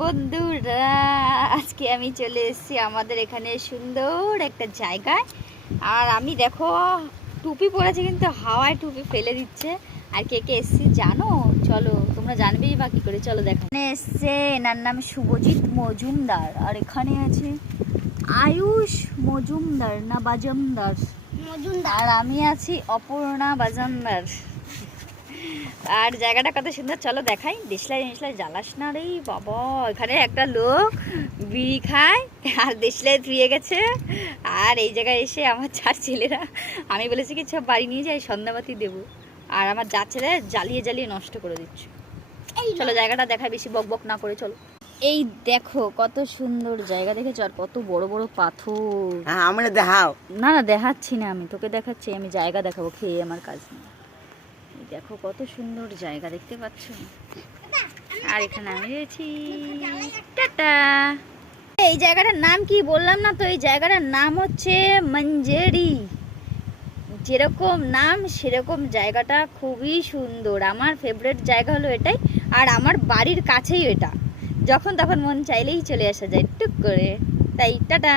বন্ধুরা, আজকে আমি চলে এসেছি আমাদের এখানে সুন্দর একটা জায়গায়। আর আমি দেখো টুপি পরেছি, কিন্তু হাওয়ায় টুপি ফেলে দিচ্ছে। আর কে কে এসছি জানো? চলো, তোমরা জানবেই বা কি করে। চলো দেখো, এখানে এসছে, এনার নাম শুভজিৎ মজুমদার। আর এখানে আছে আয়ুষ মজুমদার না বাজমদার, আর আমি আছি অপর্ণা বাজমদার। আর জায়গাটা কত সুন্দর, চলো দেখাই। দেশলাই জ্বালাস না রে বাবা, এখানে একটা লোক বিড়ি খায় আর দেশলাই ধুয়ে গেছে। আর এই জায়গায় এসে আমার চার ছেলেরা, আমি বলেছি কি সব বাড়ি নিয়ে যাই, সন্ধ্যাবাতি দেবো। আর আমার যা ছেলে জ্বালিয়ে নষ্ট করে দিচ্ছে। চলো জায়গাটা দেখাই, বেশি বক বক না করে চলো। এই দেখো কত সুন্দর জায়গা, দেখেছো? আর কত বড় বড় পাথর। আমরা দেখাও না না, দেখাচ্ছি না, আমি তোকে দেখাচ্ছি। আমি জায়গা দেখাবো, খেয়ে আমার কাজ নেই। দেখো কত সুন্দর জায়গা, দেখতে পাচ্ছ? আর এখানে আমি রয়েছি। টাটা। এই জায়গাটার নাম কি বললাম না তো? এই জায়গাটার নাম হচ্ছে মঞ্জেরি। যেরকম নাম সেরকম জায়গাটা খুবই সুন্দর। আমার ফেভারিট জায়গা হলো এটাই। আর আমার বাড়ির কাছেই এটা, যখন তখন মন চাইলেই চলে আসা যায় টুক করে। তাই টাটা।